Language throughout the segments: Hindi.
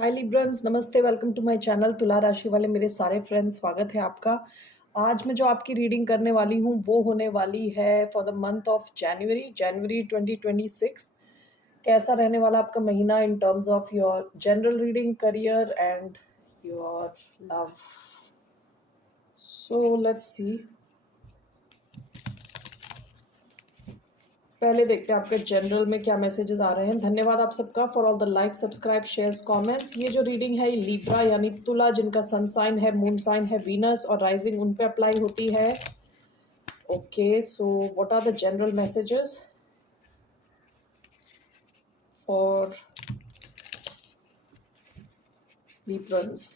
हाय लिब्रंस, नमस्ते। वेलकम टू माय चैनल तुला राशि वाले मेरे सारे फ्रेंड्स, स्वागत है आपका। आज मैं जो आपकी रीडिंग करने वाली हूँ वो होने वाली है for the month of January 2026। कैसा रहने वाला आपका महीना इन terms of your general reading, career and your love. So let's see. पहले देखते हैं आपके जनरल में क्या मैसेजेस आ रहे हैं। धन्यवाद आप सबका for all the like, subscribe, shares, comments. ये जो रीडिंग है ये लिब्रा यानी तुला, जिनका सन साइन है, मून साइन है वीनस और राइजिंग उन पे अप्लाई होती है। Okay, so what are the general messages for Librans?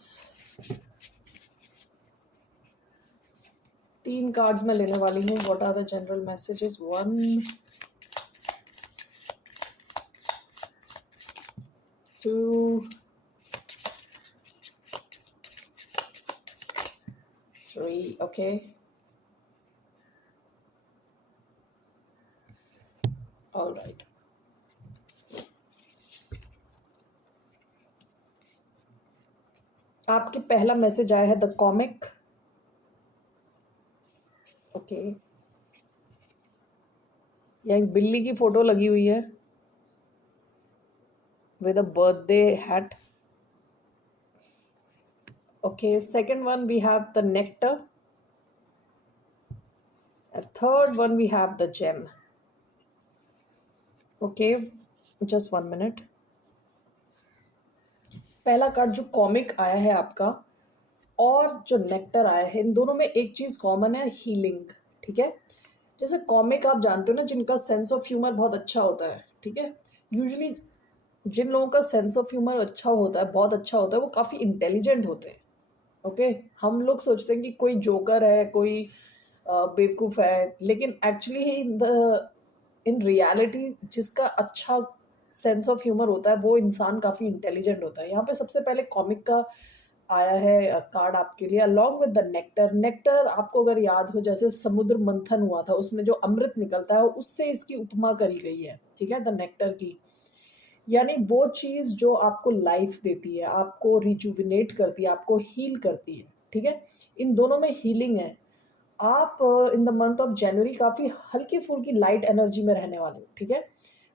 3 cards मैं लेने वाली हूँ। What are the general messages? 1, 2, 3. Okay, all right. आपके पहला मैसेज आया है द कॉमिक। ओके, यहाँ एक बिल्ली की फोटो लगी हुई है with a birthday hat. Okay, second one we have the nectar. A third one we have the gem. Okay, just 1 minute. पहला कार्ड जो कॉमिक आया है आपका और जो नेक्टर आया है, इन दोनों में एक चीज़ कॉमन है, हीलिंग। ठीक है, जैसे कॉमिक आप जानते हो ना, जिनका सेंस ऑफ ह्यूमर बहुत अच्छा होता है। ठीक है, यूजुअली जिन लोगों का सेंस ऑफ ह्यूमर अच्छा होता है, बहुत अच्छा होता है, वो काफ़ी इंटेलिजेंट होते हैं। ओके, हम लोग सोचते हैं कि कोई जोकर है, कोई बेवकूफ़ है, लेकिन एक्चुअली इन रियलिटी जिसका अच्छा सेंस ऑफ ह्यूमर होता है वो इंसान काफ़ी इंटेलिजेंट होता है। यहाँ पे सबसे पहले कॉमिक का आया है कार्ड आपके लिए, along with the nectar. Nectar आपको अगर याद हो, जैसे समुद्र मंथन हुआ था उसमें जो अमृत निकलता है उससे इसकी उपमा करी गई है। ठीक है, द नेक्टर की, यानी वो चीज़ जो आपको लाइफ देती है, आपको रिजुविनेट करती है, आपको हील करती है। ठीक है, इन दोनों में हीलिंग है। आप in the month of January काफ़ी हल्की फुल्की लाइट एनर्जी में रहने वाले हो। ठीक है,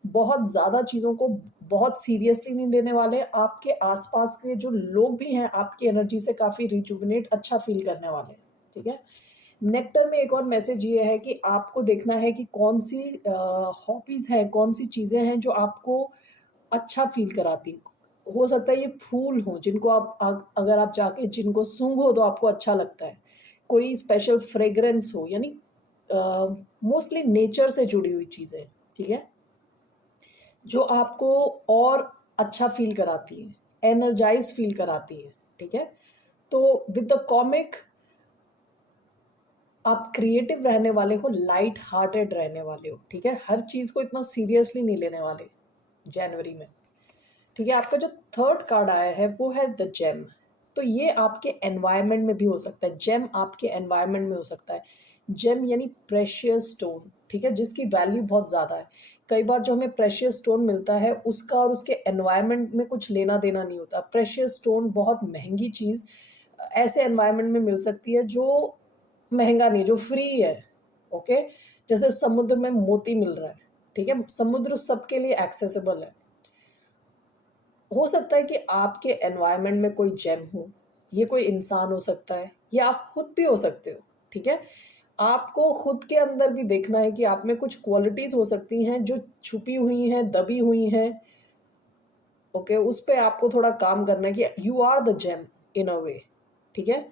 बहुत ज़्यादा चीज़ों को बहुत सीरियसली नहीं लेने वाले। आपके आसपास के जो लोग भी हैं आपकी एनर्जी से काफ़ी रिजुविनेट, अच्छा फील करने वाले हैं। ठीक है, नेक्टर में एक और मैसेज ये है कि आपको देखना है कि कौन सी हॉबीज़ हैं, कौन सी चीज़ें हैं जो आपको अच्छा फ़ील कराती। हो सकता है ये फूल हों जिनको आप अगर आप जाके जिनको सूंघो तो आपको अच्छा लगता है। कोई स्पेशल फ्रेग्रेंस हो, यानी मोस्टली नेचर से जुड़ी हुई चीज़ें। ठीक है, जो आपको और अच्छा फ़ील कराती हैं, एनर्जाइज़ फ़ील कराती हैं। ठीक है, तो विद द कॉमिक आप क्रिएटिव रहने वाले हो, लाइट हार्टेड रहने वाले हो। ठीक है, हर चीज़ को इतना सीरियसली नहीं लेने वाले जनवरी में। ठीक है, आपका जो थर्ड कार्ड आया है वो है द जेम। तो ये आपके एनवायरनमेंट में भी हो सकता है, जेम आपके एनवायरनमेंट में हो सकता है। जेम यानी प्रेशियस स्टोन। ठीक है, जिसकी वैल्यू बहुत ज़्यादा है। कई बार जो हमें प्रेशियस स्टोन मिलता है उसका और उसके एनवायरनमेंट में कुछ लेना देना नहीं होता। प्रेशियस स्टोन बहुत महंगी चीज़ ऐसे एनवायरनमेंट में मिल सकती है जो महंगा नहीं, जो फ्री है। ओके, जैसे समुद्र में मोती मिल रहा है। ठीक है, समुद्र सबके लिए एक्सेसिबल है। हो सकता है कि आपके एनवायरनमेंट में कोई जेम हो, ये कोई इंसान हो सकता है, या आप खुद भी हो सकते हो। ठीक है, आपको खुद के अंदर भी देखना है कि आप में कुछ क्वालिटीज़ हो सकती हैं जो छुपी हुई हैं, दबी हुई हैं। ओके, उस पे आपको थोड़ा काम करना है कि यू आर द जेम इन अ वे। ठीक है,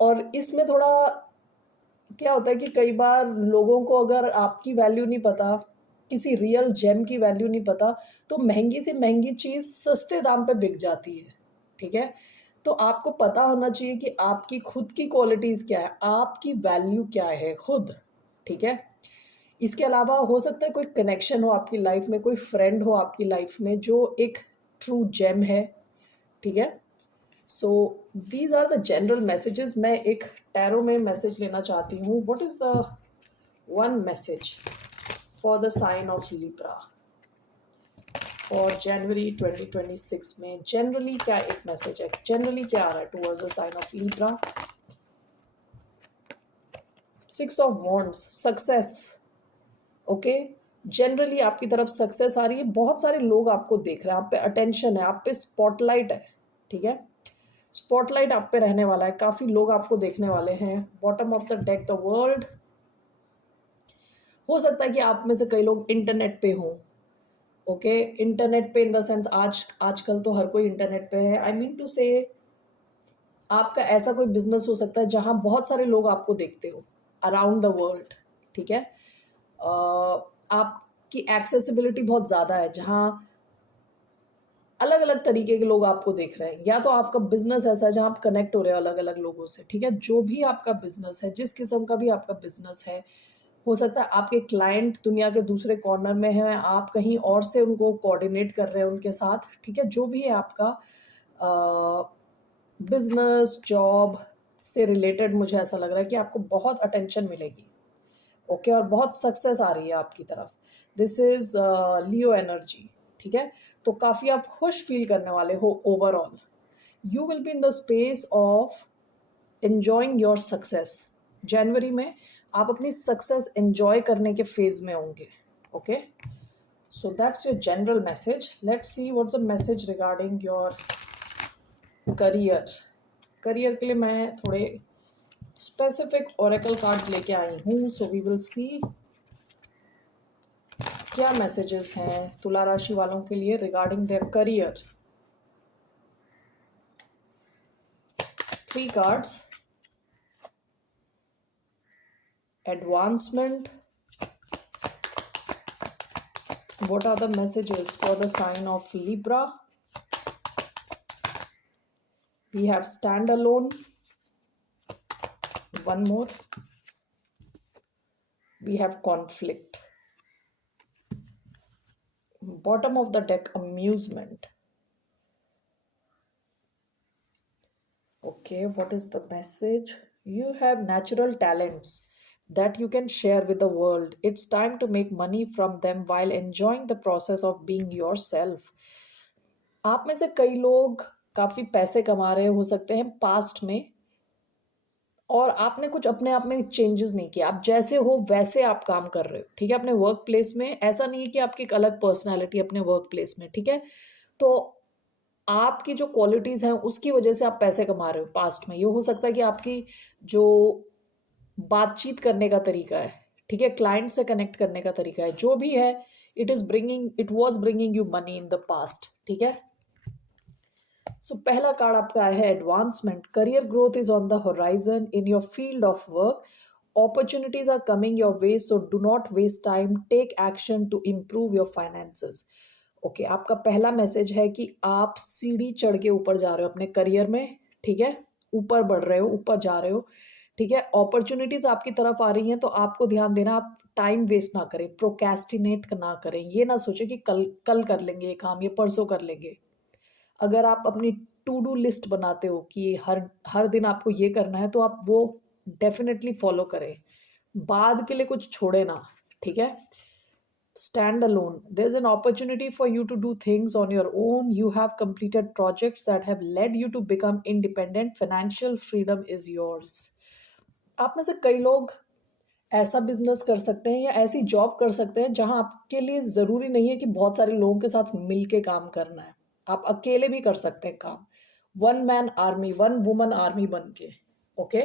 और इसमें थोड़ा क्या होता है कि कई बार लोगों को अगर आपकी वैल्यू नहीं पता, किसी रियल जेम की वैल्यू नहीं पता, तो महंगी से महंगी चीज़ सस्ते दाम पे बिक जाती है। ठीक है, तो आपको पता होना चाहिए कि आपकी खुद की क्वालिटीज़ क्या है, आपकी वैल्यू क्या है खुद। ठीक है, इसके अलावा हो सकता है कोई कनेक्शन हो आपकी लाइफ में, कोई फ्रेंड हो आपकी लाइफ में जो एक ट्रू जेम है। ठीक है, so these are the general messages. मैं एक टैरो में मैसेज लेना चाहती हूँ। What is the one message for the sign of Libra for January 2026 में जनरली क्या एक मैसेज है, जनरली क्या आ रहा है towards the sign of Libra? 6 of wands, success. Okay, generally आपकी तरफ सक्सेस आ रही है, बहुत सारे लोग आपको देख रहे हैं, आप पे अटेंशन है, आप पे स्पॉटलाइट है, ठीक है, स्पॉटलाइट आप पे रहने वाला है, काफ़ी लोग आपको देखने वाले हैं। Bottom of the deck the world. हो सकता है कि आप में से कई लोग इंटरनेट पे हों। ओके, इंटरनेट पे इन द सेंस आजकल तो हर कोई इंटरनेट पे है। आई मीन टू से आपका ऐसा कोई बिजनेस हो सकता है जहां बहुत सारे लोग आपको देखते हो अराउंड द वर्ल्ड, ठीक है। आपकी एक्सेसिबिलिटी बहुत ज़्यादा है, जहाँ अलग अलग तरीके के लोग आपको देख रहे हैं, या तो आपका बिजनेस ऐसा है जहाँ आप कनेक्ट हो रहे हो अलग अलग लोगों से, ठीक है। जो भी आपका बिजनेस है, जिस किस्म का भी आपका बिजनेस है, हो सकता है आपके क्लाइंट दुनिया के दूसरे कॉर्नर में हैं, आप कहीं और से उनको कोऑर्डिनेट कर रहे हैं उनके साथ, ठीक है। जो भी है आपका बिजनेस जॉब से रिलेटेड, मुझे ऐसा लग रहा है कि आपको बहुत अटेंशन मिलेगी। ओके, और बहुत सक्सेस आ रही है आपकी तरफ। दिस इज लियो एनर्जी, ठीक है। तो काफ़ी आप खुश फील करने वाले हो overall. You will be in the space of enjoying your success. जनवरी में आप अपनी सक्सेस एन्जॉय करने के फेज में होंगे। Okay, so that's your general message. Let's see what's the message regarding your career. Career के लिए मैं थोड़े स्पेसिफिक ओरेकल कार्ड्स लेके आई हूँ, सो वी विल सी क्या मैसेजेस हैं तुला राशि वालों के लिए regarding their career. 3 cards, advancement, what are the messages for the sign of Libra? We have stand alone, one more, we have conflict, bottom of the deck amusement. Okay, what is the message? You have natural talents that you can share with the world. It's time to make money from them while enjoying the process of being yourself. आप में से कई लोग काफ़ी पैसे कमा रहे हो सकते हैं पास्ट में, और आपने कुछ अपने आप में चेंजेस नहीं किया, आप जैसे हो वैसे आप काम कर रहे हो, ठीक है, अपने वर्क प्लेस में। ऐसा नहीं है कि आपकी एक अलग पर्सनालिटी अपने वर्क प्लेस में, ठीक है। तो आपकी जो क्वालिटीज़ हैं उसकी वजह से आप पैसे कमा रहे हो पास्ट में। ये हो सकता है कि आपकी जो बातचीत करने का तरीका है, ठीक है, क्लाइंट से कनेक्ट करने का तरीका है, जो भी है, it was bringing you money in the past, ठीक है। सो पहला कार्ड आपका आया है advancement. Career growth is on the horizon in your field of work. Opportunities are coming your way, so do not waste time, take action to improve your finances. Okay, आपका पहला मैसेज है कि आप सीढ़ी चढ़ के ऊपर जा रहे हो अपने करियर में, ठीक है, ऊपर बढ़ रहे हो, ऊपर जा रहे हो, ठीक है। अपॉर्चुनिटीज आपकी तरफ आ रही हैं, तो आपको ध्यान देना, आप टाइम वेस्ट ना करें, प्रोक्रेस्टिनेट ना करें, ये ना सोचे कि कल कल कर लेंगे ये काम, ये परसों कर लेंगे। अगर आप अपनी टू डू लिस्ट बनाते हो कि हर हर दिन आपको ये करना है, तो आप वो डेफिनेटली फॉलो करें, बाद के लिए कुछ छोड़े ना, ठीक है। stand alone, there's an opportunity for you to do things on your own. You have completed projects that have led you to become independent. Financial freedom is yours. आप में से कई लोग ऐसा बिजनेस कर सकते हैं या ऐसी जॉब कर सकते हैं जहां आपके लिए ज़रूरी नहीं है कि बहुत सारे लोगों के साथ मिल के काम करना है, आप अकेले भी कर सकते हैं काम, one man army, one woman army बन के। ओके,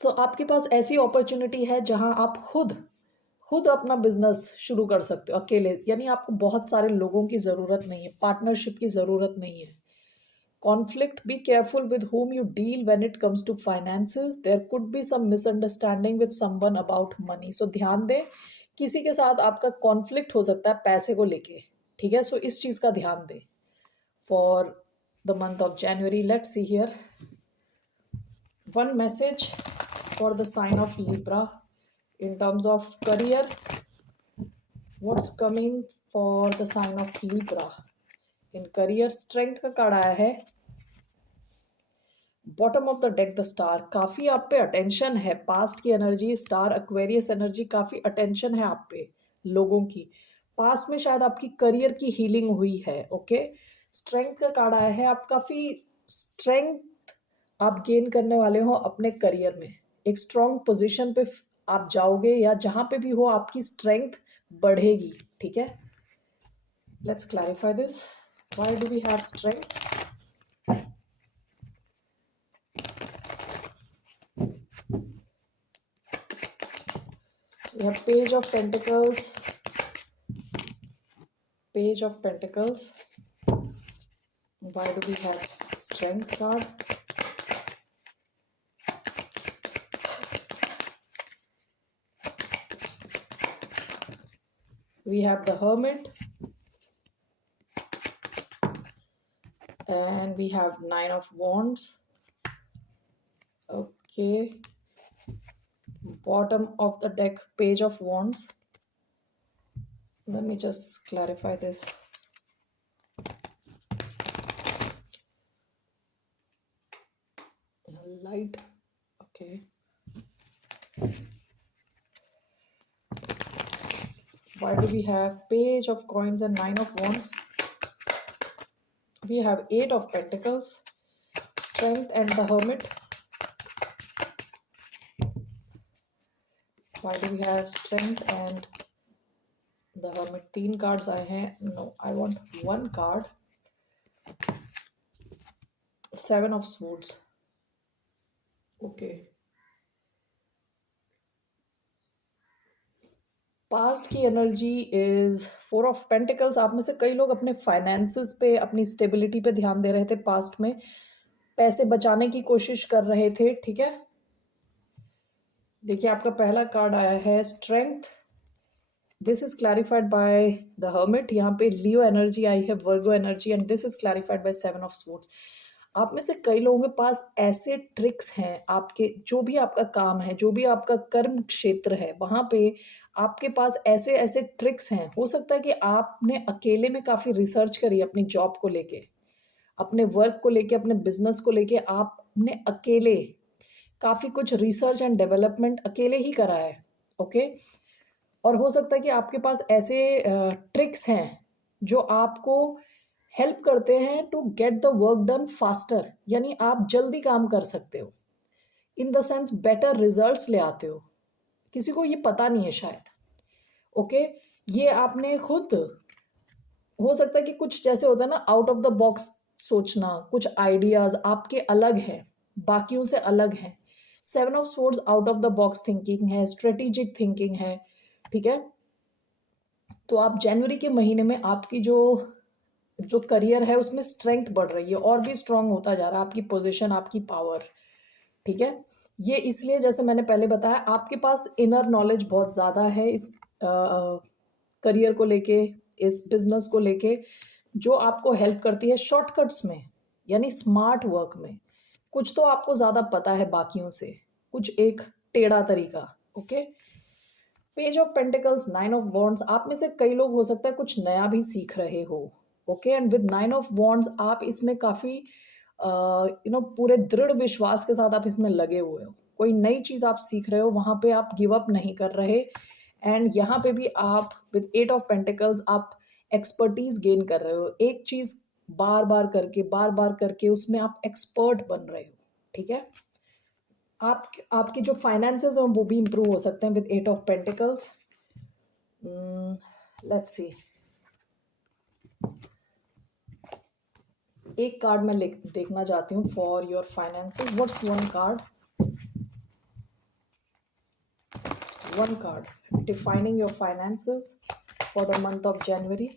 तो आपके पास ऐसी अपॉर्चुनिटी है जहां आप खुद खुद अपना बिजनेस शुरू कर सकते हो अकेले, यानी आपको बहुत सारे लोगों की ज़रूरत नहीं है, पार्टनरशिप की ज़रूरत नहीं है। Conflict, be careful with whom you deal when it comes to finances. There could be some misunderstanding with someone about money. So ध्यान दें, किसी के साथ आपका कॉन्फ्लिक्ट हो सकता है पैसे को लेके, ठीक है। सो इस चीज़ का ध्यान दें। For the month of January, let's see here one message for the sign of Libra in terms of career. What's coming for the sign of Libra in career? Strength का कार्ड आया है, bottom of the deck the star. काफ़ी आप पे अटेंशन है, पास्ट की एनर्जी, स्टार, एक्वेरियस एनर्जी, काफ़ी अटेंशन है आप पे लोगों की। पास्ट में शायद आपकी करियर की हीलिंग हुई है। ओके, स्ट्रेंथ का कार्ड आया है, आप काफ़ी स्ट्रेंथ आप गेन करने वाले हो अपने करियर में। एक स्ट्रॉन्ग पोजीशन पे आप जाओगे, या जहाँ पे भी हो आपकी स्ट्रेंथ बढ़ेगी। ठीक है, let's clarify this. Why do we have strength? We have Page of Pentacles, Page of Pentacles. Why do we have Strength card? We have the Hermit, and we have Nine of Wands. Okay, bottom of the deck, Page of Wands. Let me just clarify this. Light. Okay. Why do we have Page of Coins and Nine of Wands? We have Eight of Pentacles, Strength, and the Hermit. Why do we have Strength and the Hermit? 3 cards आए हैं. No, I want 1 card. 7 of Swords. Okay. Past की एनर्जी इज 4 ऑफ पेंटिकल्स। आप में से कई लोग अपने फाइनेंसेस पे, अपनी स्टेबिलिटी पे ध्यान दे रहे थे, पास्ट में पैसे बचाने की कोशिश कर रहे थे। ठीक है, देखिए आपका पहला कार्ड आया है strength. This is clarified by the hermit. यहाँ पे लियो एनर्जी आई है, Virgo energy, and this is clarified by 7 of swords. आप में से कई लोगों के पास ऐसे ट्रिक्स हैं, आपके जो भी आपका काम है, जो भी आपका कर्म क्षेत्र है, वहाँ पे आपके पास ऐसे ऐसे ट्रिक्स हैं। हो सकता है कि आपने अकेले में काफ़ी रिसर्च करी अपनी जॉब को लेके, अपने वर्क को लेके, अपने बिजनेस को लेके आपने अकेले काफ़ी कुछ रिसर्च एंड डेवलपमेंट अकेले ही करा है। ओके, और हो सकता है कि आपके पास ऐसे ट्रिक्स हैं जो आपको हेल्प करते हैं to get the work done faster, यानी आप जल्दी काम कर सकते हो, in the sense better results ले आते हो। किसी को ये पता नहीं है शायद। ओके, ये आपने खुद, हो सकता है कि कुछ जैसे होता है ना, आउट ऑफ द बॉक्स सोचना, कुछ आइडियाज आपके अलग हैं, बाकियों से अलग हैं। 7 of swords out of the box thinking है, स्ट्रेटेजिक थिंकिंग है। ठीक है, तो आप जनवरी के महीने में आपकी जो जो करियर है उसमें स्ट्रेंथ बढ़ रही है, और भी स्ट्रांग होता जा रहा है आपकी पोजीशन, आपकी पावर। ठीक है, ये इसलिए जैसे मैंने पहले बताया, आपके पास इनर नॉलेज बहुत ज़्यादा है इस करियर को लेके, इस बिजनेस को लेके, जो आपको हेल्प करती है शॉर्टकट्स में, यानी स्मार्ट वर्क में। कुछ तो आपको ज़्यादा पता है बाकियों से, कुछ एक टेढ़ा तरीका। Okay, page of pentacles, 9 of wands. आप में से कई लोग हो सकता है कुछ नया भी सीख रहे हो। Okay, and with 9 of wands आप इसमें काफ़ी पूरे दृढ़ विश्वास के साथ आप इसमें लगे हुए हो। कोई नई चीज़ आप सीख रहे हो, वहाँ पे आप गिव अप नहीं कर रहे। एंड यहाँ पे भी आप विद 8 ऑफ पेंटिकल्स आप एक्सपर्टीज गेन कर रहे हो। एक चीज़ बार बार करके उसमें आप एक्सपर्ट बन रहे हो। ठीक है, आपके जो फाइनेंसेस हैं वो भी इंप्रूव हो सकते हैं with 8 of pentacles. Let's see, एक कार्ड मैं देखना चाहती हूँ for your finances. What's one card defining your finances for the month of January.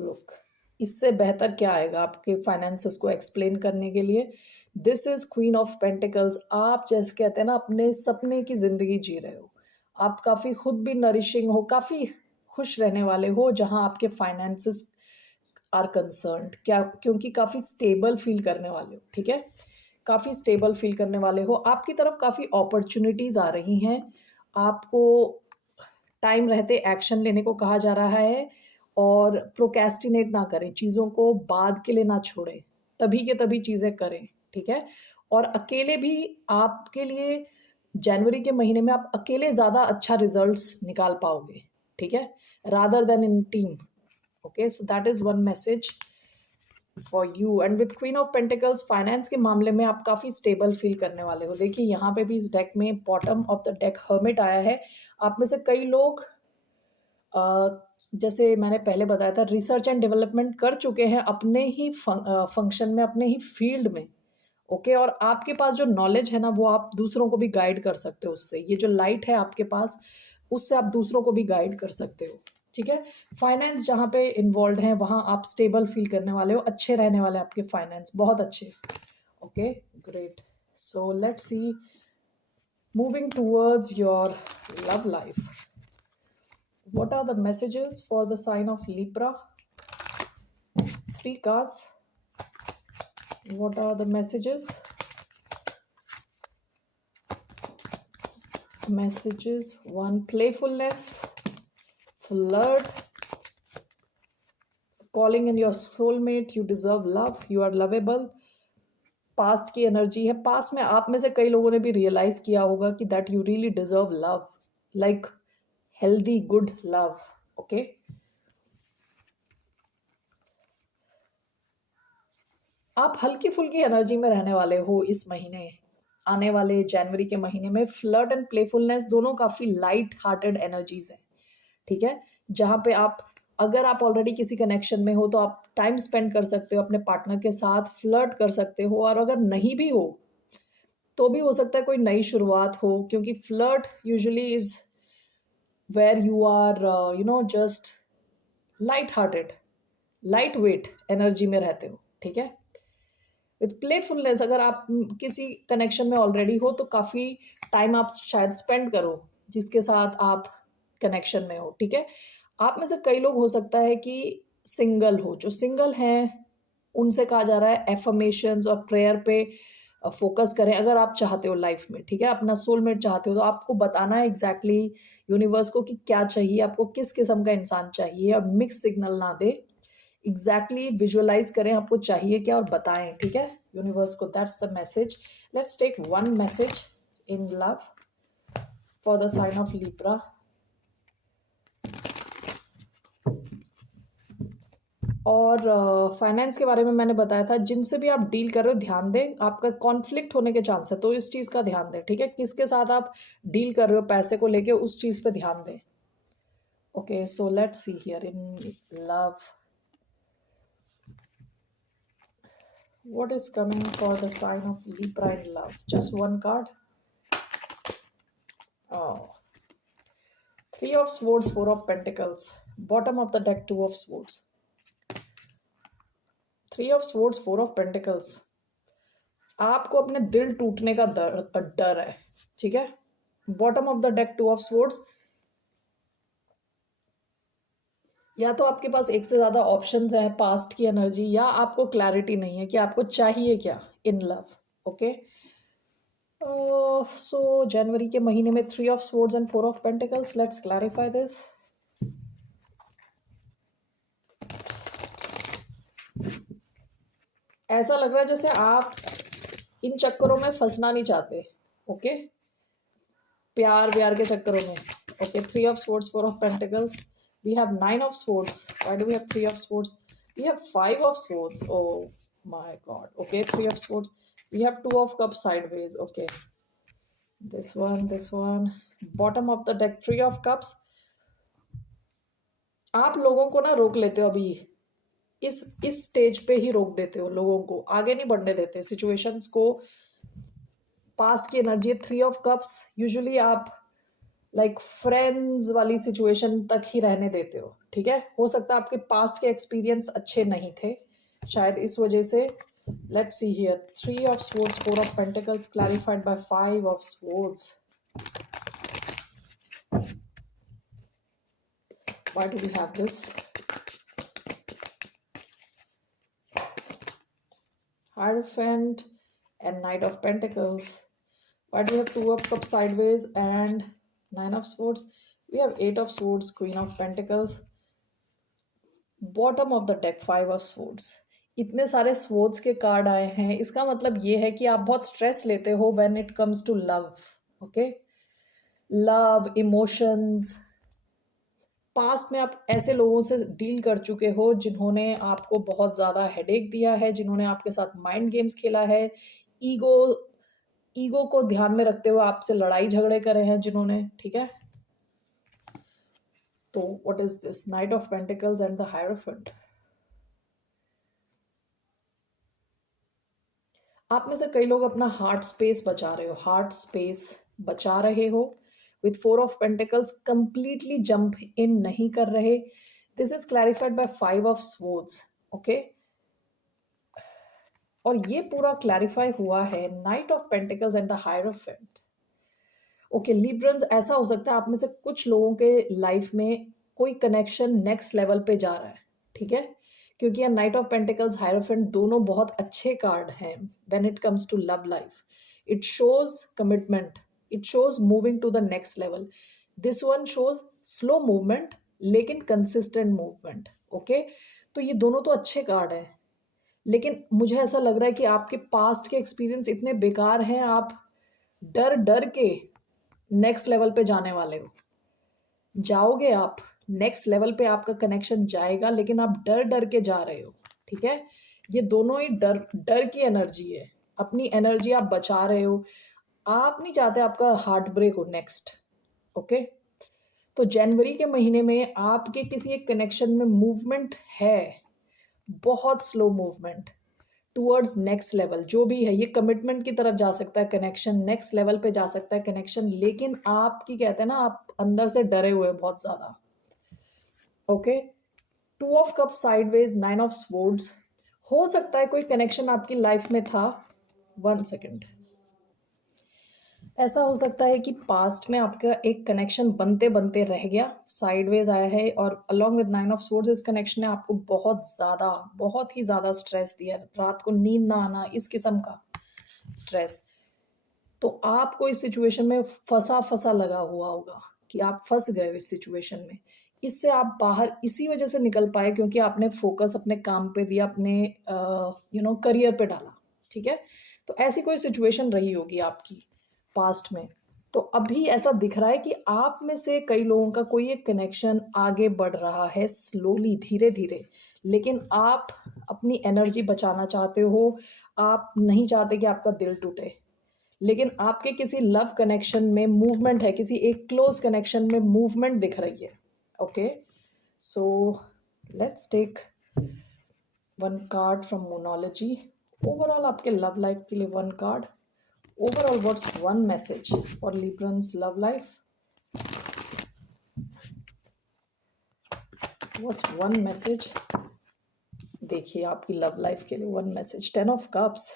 Look, इससे बेहतर क्या आएगा आपके फाइनेंसेस को एक्सप्लेन करने के लिए? This is queen of pentacles. आप जैसे कहते हैं ना, अपने सपने की जिंदगी जी रहे हो, आप काफ़ी खुद भी नरिशिंग हो, काफ़ी खुश रहने वाले हो जहां आपके फाइनेंसेस आर कंसर्न्ड। क्या? क्योंकि काफ़ी स्टेबल फील करने वाले हो। ठीक है, काफ़ी स्टेबल फील करने वाले हो, आपकी तरफ काफ़ी अपॉर्चुनिटीज़ आ रही हैं। आपको टाइम रहते एक्शन लेने को कहा जा रहा है, और प्रोकेस्टिनेट ना करें, चीज़ों को बाद के लिए ना छोड़ें, तभी के तभी चीज़ें करें। ठीक है, और अकेले भी आपके लिए जनवरी के महीने में आप अकेले ज़्यादा अच्छा रिजल्ट्स निकाल पाओगे। ठीक है, rather than in team. Okay, so that is one message for you. And with Queen of Pentacles, finance के मामले में आप काफ़ी स्टेबल फील करने वाले हो. देखिए यहाँ पे भी इस डेक में bottom of the deck hermit आया है. आप में से कई लोग जैसे मैंने पहले बताया था, रिसर्च एंड डेवलपमेंट कर चुके हैं अपने ही फंक्शन में, अपने ही फील्ड में. ओके, और आपके पास जो नॉलेज है ना, वो आप दूसरों को भी गाइड कर सकते हो उससे. ये जो लाइट है आपके पास, उससे आप दूसरों को भी गाइड कर सकते हो. ठीक है, फाइनेंस जहाँ पे इन्वॉल्व है वहाँ आप स्टेबल फील करने वाले हो, अच्छे रहने वाले आपके फाइनेंस, बहुत अच्छे. Okay, great. So let's see, moving towards your love life. What are the messages for the sign of Libra? 3 cards. What are the messages? Messages 1, playfulness, flirt, calling in your soulmate, you deserve love, you are lovable. Past की एनर्जी है. पास्ट में आप में से कई लोगों ने भी रियलाइज किया होगा कि that you really deserve love, like healthy good love. Okay, आप हल्की फुल्की एनर्जी में रहने वाले हो इस महीने, आने वाले जनवरी के महीने में. फ्लर्ट एंड प्लेफुलनेस दोनों काफ़ी लाइट हार्टेड एनर्जीज हैं. ठीक है, जहाँ पे आप, अगर आप ऑलरेडी किसी कनेक्शन में हो तो आप टाइम स्पेंड कर सकते हो अपने पार्टनर के साथ, फ्लर्ट कर सकते हो. और अगर नहीं भी हो तो भी हो सकता है कोई नई शुरुआत हो, क्योंकि flirt usually is where you are just light hearted, lightweight energy में रहते हो. ठीक है, विथ प्लेफुलनेस अगर आप किसी कनेक्शन में ऑलरेडी हो तो काफ़ी टाइम आप शायद स्पेंड करो जिसके साथ आप कनेक्शन में हो. ठीक है, आप में से कई लोग हो सकता है कि सिंगल हो. जो सिंगल हैं उनसे कहा जा रहा है एफर्मेशंस और प्रेयर पे फोकस करें अगर आप चाहते हो लाइफ में. ठीक है, अपना सोलमेट चाहते हो तो आपको बताना है एग्जैक्टली यूनिवर्स को कि क्या चाहिए आपको, किस किस्म का इंसान चाहिए. अब मिक्स सिग्नल ना दे, एग्जैक्टली विजुअलाइज करें आपको चाहिए क्या और बताएं. ठीक है, यूनिवर्स को. That's the message. Let's take one message in love for the sign of Libra. और फाइनेंस के बारे में मैंने बताया था, जिनसे भी आप डील कर रहे हो ध्यान दें, आपका कॉन्फ्लिक्ट होने के चांस है तो इस चीज़ का ध्यान दें. ठीक है, किसके साथ आप डील कर रहे हो पैसे को लेके, उस चीज़ पे ध्यान दें. Okay, so let's see here in love, what is coming for the sign of Libra in love? Just one card. Oh, 3 of Swords, 4 of Pentacles. Bottom of the deck, 2 of Swords. 3 of Swords, 4 of Pentacles. आपको अपने दिल टूटने का डर है. ठीक है, bottom of the deck 2 of Swords. या तो आपके पास एक से ज़्यादा ऑप्शंस हैं, पास्ट की एनर्जी, या आपको क्लैरिटी नहीं है कि आपको चाहिए क्या इन लव. ओके, सो जनवरी के महीने में 3 of Swords and 4 of Pentacles. Let's clarify this. ऐसा लग रहा है जैसे आप इन चक्करों में फंसना नहीं चाहते. ओके, प्यार व्यार के चक्करों में. Okay, 3 of Swords, 4 of Pentacles. We have 9 of Swords. Why do we have 3 of Swords? We have 5 of Swords. Oh my God. Okay, 3 of Swords. We have 2 of Cups sideways. Okay, this one. Bottom of the deck, 3 of Cups. आप लोगों को ना रोक लेते हो अभी, इस स्टेज पे ही रोक देते हो, लोगों को आगे नहीं बढ़ने देते सिचुएशंस को. पास्ट की एनर्जी 3 ऑफ कप्स. यूजुअली आप लाइक फ्रेंड्स वाली सिचुएशन तक ही रहने देते हो. ठीक है, हो सकता है आपके पास्ट के एक्सपीरियंस अच्छे नहीं थे, शायद इस वजह से. Let's see here, 3 of Swords, 4 of Pentacles, clarified by 5 of Swords. Why do we have this? Hierophant and Knight of Pentacles. Why do we have 2 of Cups sideways and 9 of Swords? We have 8 of Swords, Queen of Pentacles. Bottom of the deck, 5 of Swords. इतने सारे स्वर्ड्स के कार्ड आए हैं, इसका मतलब ये है कि आप बहुत स्ट्रेस लेते हो when it comes to love. Okay, love, emotions, past में आप ऐसे लोगों से डील कर चुके हो जिन्होंने आपको बहुत ज़्यादा हेडेक दिया है, जिन्होंने आपके साथ माइंड गेम्स खेला है, ईगो ईगो को ध्यान में रखते हुए आपसे लड़ाई झगड़े करे हैं जिन्होंने, ठीक है। तो what is this, night of pentacles and the hierophant. आप में से कई लोग अपना हार्ट स्पेस बचा रहे हो, हार्ट स्पेस बचा रहे हो with four of pentacles, completely jump in नहीं कर रहे। This is clarified by five of swords, okay. और ये पूरा क्लैरिफाई हुआ है knight of pentacles and the hierophant. Okay Librans, ऐसा हो सकता है आप में से कुछ लोगों के लाइफ में कोई कनेक्शन नेक्स्ट लेवल पे जा रहा है, ठीक है, क्योंकि यहाँ नाइट ऑफ पेंटिकल्स हायरोफेंट दोनों बहुत अच्छे कार्ड हैं when it comes to love life. It shows commitment, it shows moving to the next level. This one shows slow movement लेकिन कंसिस्टेंट मूवमेंट, ओके। तो ये दोनों तो अच्छे कार्ड हैं, लेकिन मुझे ऐसा लग रहा है कि आपके पास्ट के एक्सपीरियंस इतने बेकार हैं, आप डर डर के नेक्स्ट लेवल पे जाने वाले हो, जाओगे आप नेक्स्ट लेवल पे, आपका कनेक्शन जाएगा, लेकिन आप डर डर के जा रहे हो, ठीक है। ये दोनों ही डर डर की एनर्जी है, अपनी एनर्जी आप बचा रहे हो, आप नहीं चाहते आपका हार्ट ब्रेक हो नेक्स्ट, ओके। तो जनवरी के महीने में आपके किसी एक कनेक्शन में मूवमेंट है, बहुत slow movement towards next level. जो भी है ये कमिटमेंट की तरफ जा सकता है, कनेक्शन नेक्स्ट लेवल पे जा सकता है कनेक्शन, लेकिन आपकी कहते हैं ना आप अंदर से डरे हुए बहुत ज़्यादा, okay. Two of cup sideways, nine of swords. हो सकता है कोई कनेक्शन आपकी लाइफ में था, वन सेकेंड, ऐसा हो सकता है कि पास्ट में आपका एक कनेक्शन बनते बनते रह गया, साइडवेज आया है, और along with nine of swords इस कनेक्शन ने आपको बहुत ही ज़्यादा स्ट्रेस दिया, रात को नींद ना आना, इस किस्म का स्ट्रेस। तो आपको इस सिचुएशन में फंसा फंसा लगा हुआ होगा कि आप फंस गए हो इस सिचुएशन में। इससे आप बाहर इसी वजह से निकल पाए क्योंकि आपने फोकस अपने काम पे दिया, अपने करियर पे डाला, ठीक है। तो ऐसी कोई सिचुएशन रही होगी आपकी पास्ट में। तो अभी ऐसा दिख रहा है कि आप में से कई लोगों का कोई एक कनेक्शन आगे बढ़ रहा है स्लोली, धीरे धीरे, लेकिन आप अपनी एनर्जी बचाना चाहते हो, आप नहीं चाहते कि आपका दिल टूटे, लेकिन आपके किसी लव कनेक्शन में मूवमेंट है, किसी एक क्लोज कनेक्शन में मूवमेंट दिख रही है, okay. So let's take one card from monology. Overall आपके लव लाइफ के लिए one card. Overall what's one message for Librans love life, what's one message. देखिए आपकी लव लाइफ के लिए one message, ten of cups.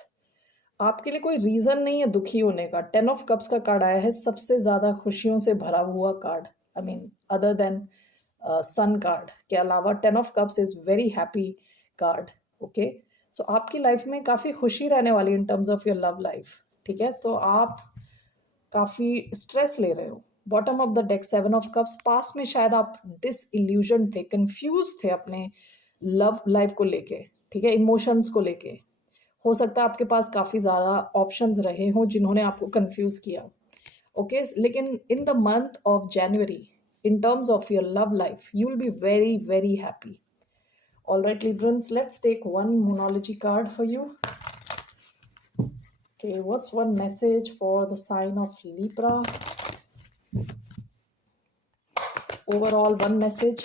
आपके लिए कोई रीज़न नहीं है दुखी होने का। टेन ऑफ कप्स का कार्ड आया है, सबसे ज़्यादा खुशियों से भरा हुआ card, I mean other than sun card के अलावा ten of cups is very happy card, okay. So आपकी लाइफ में काफ़ी खुशी रहने वाली in terms of your love life, ठीक है। तो आप काफ़ी स्ट्रेस ले रहे हो। Bottom of the deck seven of cups, पास में शायद आप डिसइल्यूजन थे, कंफ्यूज थे अपने लव लाइफ को लेके, ठीक है, इमोशंस को लेके। हो सकता है आपके पास काफ़ी ज़्यादा ऑप्शंस रहे हों जिन्होंने आपको कंफ्यूज किया, ओके। लेकिन in the month of January, in terms of your love life, you will be very very happy. All right Librans, let's take one monology card for you. Okay, what's one message for the sign of Libra? Overall one message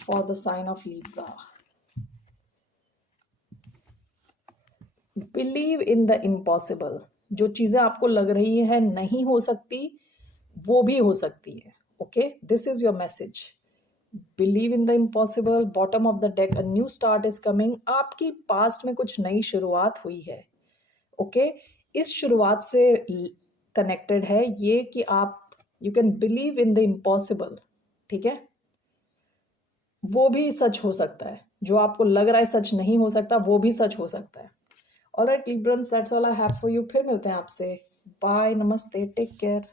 for the sign of Libra. Believe in the impossible. जो चीज़ें आपको लग रही है नहीं हो सकती, वो भी हो सकती है, okay. This is your message, believe in the impossible. Bottom of the deck, a new start is coming. आपकी पास्ट में कुछ नई शुरुआत हुई है, ओके। इस शुरुआत से कनेक्टेड है ये कि आप you can believe in the impossible, ठीक है। वो भी सच हो सकता है, जो आपको लग रहा है सच नहीं हो सकता वो भी सच हो सकता है। Alright Librans, that's all I have for you. फिर मिलते हैं आपसे, बाय, नमस्ते, टेक केयर।